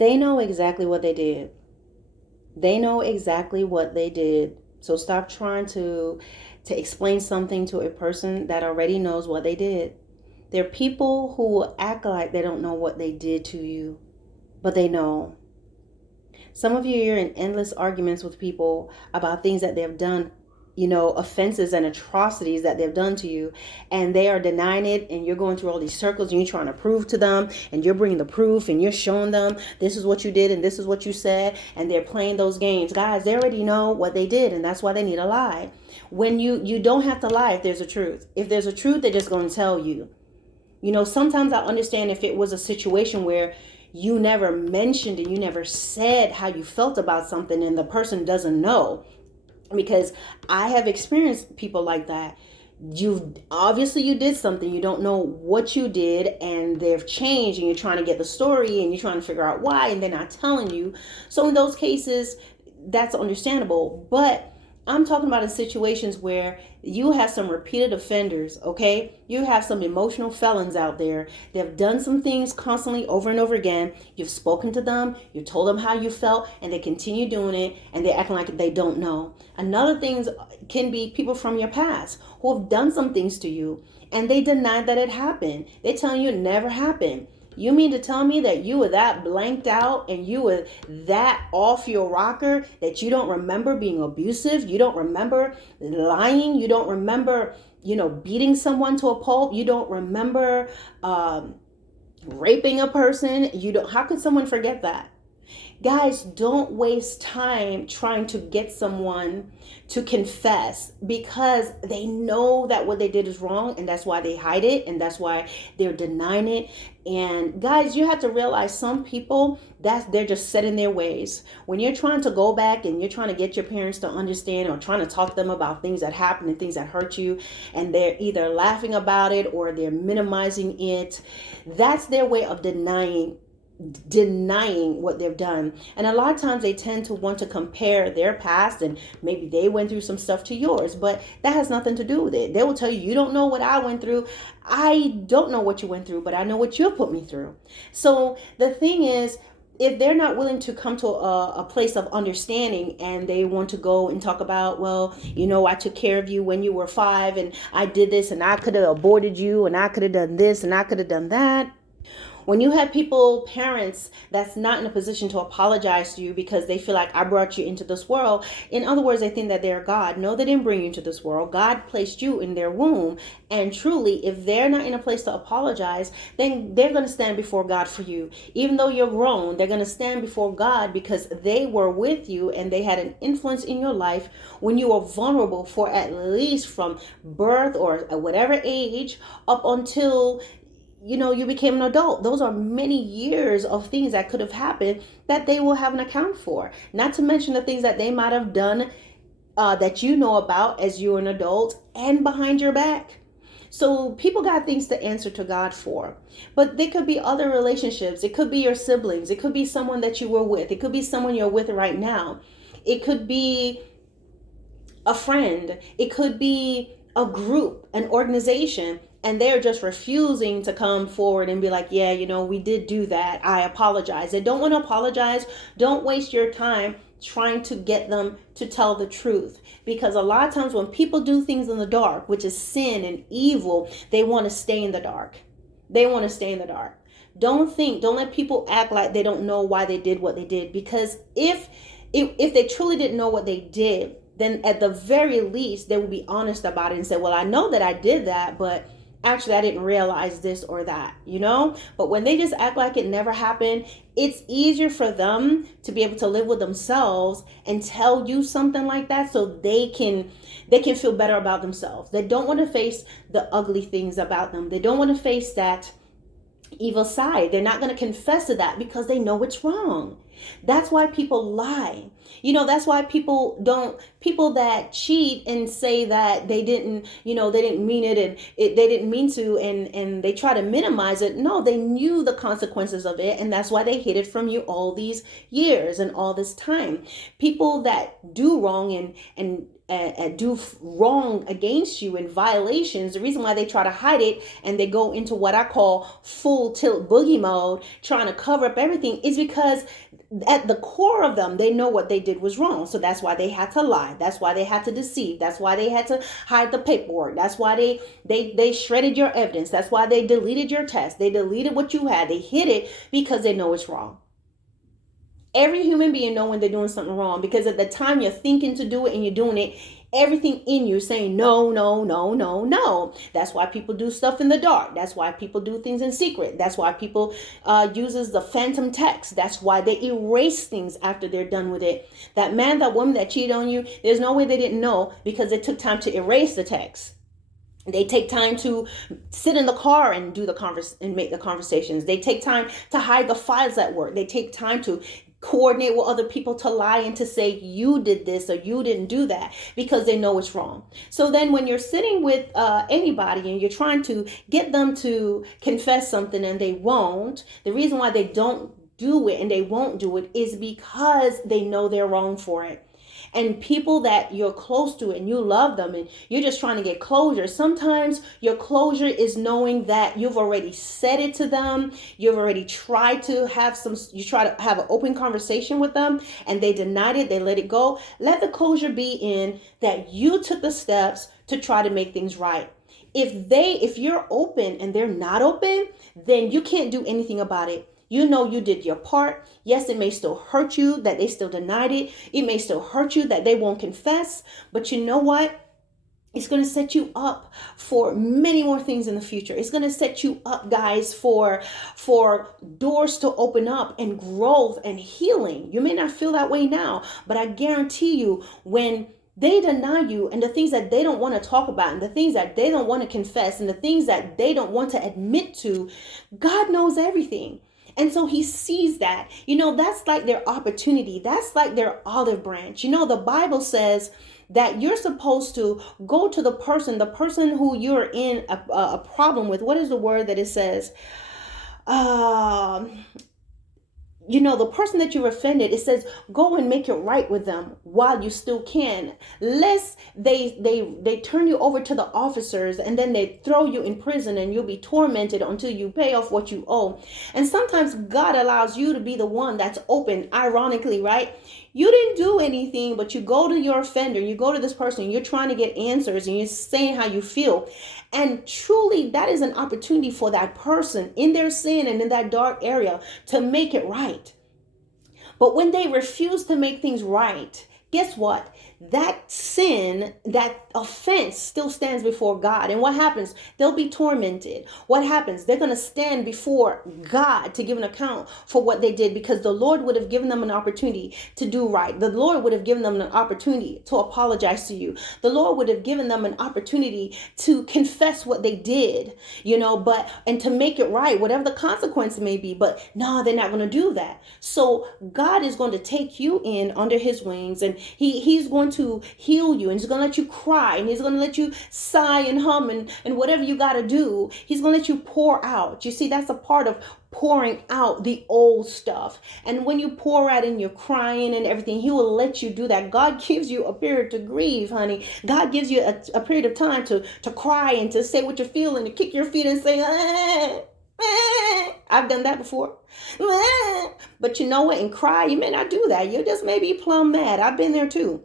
They know exactly what they did. They know exactly what they did. So stop trying to explain something to a person that already knows what they did. There are people who will act like they don't know what they did to you, but they know. Some of you are in endless arguments with people about things that they've done, offenses and atrocities that they've done to you, and they are denying it, and you're going through all these circles and you're trying to prove to them, and you're bringing the proof and you're showing them this is what you did and this is what you said, and they're playing those games. Guys, they already know what they did, and that's why they need a lie. When you don't have to lie if there's a truth. If there's a truth, they're just going to tell you. Sometimes I understand if it was a situation where you never mentioned and you never said how you felt about something and the person doesn't know, because I have experienced people like that. You did something, you don't know what you did, and they've changed, and you're trying to get the story and you're trying to figure out why, and they're not telling you. So in those cases, that's understandable. But I'm talking about in situations where you have some repeated offenders, okay? You have some emotional felons out there. They've done some things constantly over and over again. You've spoken to them, you told them how you felt, and they continue doing it, and they're acting like they don't know. Another thing can be people from your past who have done some things to you, and they deny that it happened. They're telling you it never happened. You mean to tell me that you were that blanked out and you were that off your rocker that you don't remember being abusive? You don't remember lying? You don't remember, beating someone to a pulp? You don't remember raping a person? You don't. How could someone forget that? Guys, don't waste time trying to get someone to confess, because they know that what they did is wrong, and that's why they hide it, and that's why they're denying it. And guys, you have to realize some people, they're just set in their ways. When you're trying to go back and you're trying to get your parents to understand, or trying to talk to them about things that happened and things that hurt you, and they're either laughing about it or they're minimizing it, that's their way of denying what they've done. And a lot of times they tend to want to compare their past, and maybe they went through some stuff to yours, but that has nothing to do with it. They will tell you, you don't know what I went through. I don't know what you went through, but I know what you put me through. So the thing is, if they're not willing to come to a place of understanding, and they want to go and talk about, well, I took care of you when you were 5, and I did this, and I could have aborted you, and I could have done this, and I could have done that. When you have parents that's not in a position to apologize to you because they feel like, I brought you into this world. In other words, they think that they're God. No, they didn't bring you into this world. God placed you in their womb. And truly, if they're not in a place to apologize, then they're going to stand before God for you. Even though you're grown, they're going to stand before God because they were with you and they had an influence in your life when you were vulnerable for at least from birth or whatever age up until you became an adult. Those are many years of things that could have happened that they will have an account for. Not to mention the things that they might have done that you know about as you're an adult and behind your back. So people got things to answer to God for. But there could be other relationships. It could be your siblings. It could be someone that you were with. It could be someone you're with right now. It could be a friend. It could be a group, an organization, and they're just refusing to come forward and be like, yeah, we did do that. I apologize. They don't want to apologize. Don't waste your time trying to get them to tell the truth. Because a lot of times when people do things in the dark, which is sin and evil, they want to stay in the dark. They want to stay in the dark. Don't let people act like they don't know why they did what they did. Because if they truly didn't know what they did, then at the very least, they would be honest about it and say, well, I know that I did that, but actually I didn't realize this or that, But when they just act like it never happened, it's easier for them to be able to live with themselves and tell you something like that so they can feel better about themselves. They don't want to face the ugly things about them. They don't want to face that evil side. They're not going to confess to that because they know it's wrong. That's why people lie. That's why people that cheat and say that they didn't mean it, and they didn't mean to, and they try to minimize it. No, they knew the consequences of it, and that's why they hid it from you all these years and all this time. People that do wrong and do wrong against you and violations, the reason why they try to hide it and they go into what I call full tilt boogie mode, trying to cover up everything, is because at the core of them, they know what they did was wrong. So that's why they had to lie. That's why they had to deceive. That's why they had to hide the paperwork. That's why they shredded your evidence. That's why they deleted your test. They deleted what you had. They hid it because they know it's wrong. Every human being know when they're doing something wrong, because at the time you're thinking to do it and you're doing it, everything in you saying no, no, no, no, no. That's why people do stuff in the dark. That's why people do things in secret. That's why people uses the phantom text. That's why they erase things after they're done with it. That man, that woman that cheated on you, there's no way they didn't know, because it took time to erase the text. They take time to sit in the car and do the and make the conversations. They take time to hide the files at work. They take time to coordinate with other people to lie and to say you did this or you didn't do that, because they know it's wrong. So then when you're sitting with anybody and you're trying to get them to confess something and they won't, the reason why they don't do it and they won't do it is because they know they're wrong for it. And people that you're close to and you love them and you're just trying to get closure, sometimes your closure is knowing that you've already said it to them. You've already tried to you try to have an open conversation with them and they denied it. They let it go. Let the closure be in that you took the steps to try to make things right. If you're open and they're not open, then you can't do anything about it. You know you did your part. Yes, it may still hurt you that they still denied it. It may still hurt you that they won't confess. But you know what? It's going to set you up for many more things in the future. It's going to set you up, guys, for doors to open up and growth and healing. You may not feel that way now, but I guarantee you, when they deny you and the things that they don't want to talk about and the things that they don't want to confess and the things that they don't want to admit to, God knows everything. And so he sees that, that's like their opportunity. That's like their olive branch. The Bible says that you're supposed to go to the person who you're in a problem with. What is the word that it says? The person that you've offended, it says, go and make it right with them while you still can. Lest they turn you over to the officers and then they throw you in prison and you'll be tormented until you pay off what you owe. And sometimes God allows you to be the one that's open, ironically, right? You didn't do anything, but you go to your offender, you go to this person, and you're trying to get answers and you're saying how you feel. And truly, that is an opportunity for that person in their sin and in that dark area to make it right. But when they refuse to make things right, guess what? That sin, that offense still stands before God. And what happens? They'll be tormented. What happens? They're going to stand before God to give an account for what they did, because the Lord would have given them an opportunity to do right. The Lord would have given them an opportunity to apologize to you. The Lord would have given them an opportunity to confess what they did, and to make it right, whatever the consequence may be. But no, they're not going to do that. So God is going to take you in under his wings, and he's going to heal you, and he's going to let you cry, and he's going to let you sigh and hum and whatever you got to do. He's going to let you pour out. You see, that's a part of pouring out the old stuff. And when you pour out and you're crying and everything, he will let you do that. God gives you a period to grieve, honey. God gives you a period of time to cry and to say what you're feeling, to kick your feet and say, I've done that before. But you know what? And cry, you may not do that. You just may be plumb mad. I've been there too.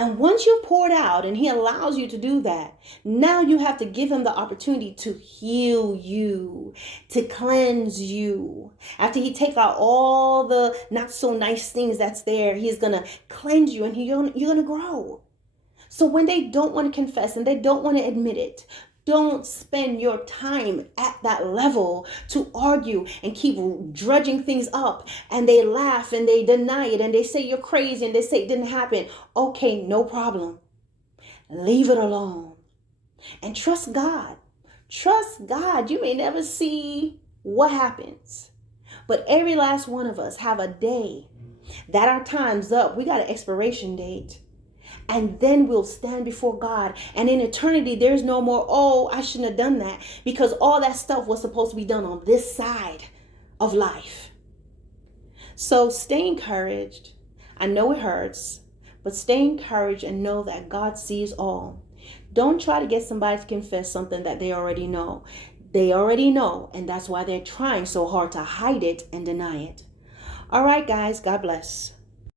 And once you've poured out and he allows you to do that, now you have to give him the opportunity to heal you, to cleanse you. After he takes out all the not so nice things that's there, he's going to cleanse you and you're going to grow. So when they don't want to confess and they don't want to admit it, don't spend your time at that level to argue and keep dredging things up. And they laugh and they deny it and they say you're crazy and they say it didn't happen. Okay, no problem. Leave it alone and trust God. Trust God. You may never see what happens, but every last one of us have a day that our time's up. We got an expiration date. And then we'll stand before God. And in eternity, there's no more, I shouldn't have done that. Because all that stuff was supposed to be done on this side of life. So stay encouraged. I know it hurts, But stay encouraged and know that God sees all. Don't try to get somebody to confess something that they already know. They already know, and that's why they're trying so hard to hide it and deny it. All right, guys, God bless.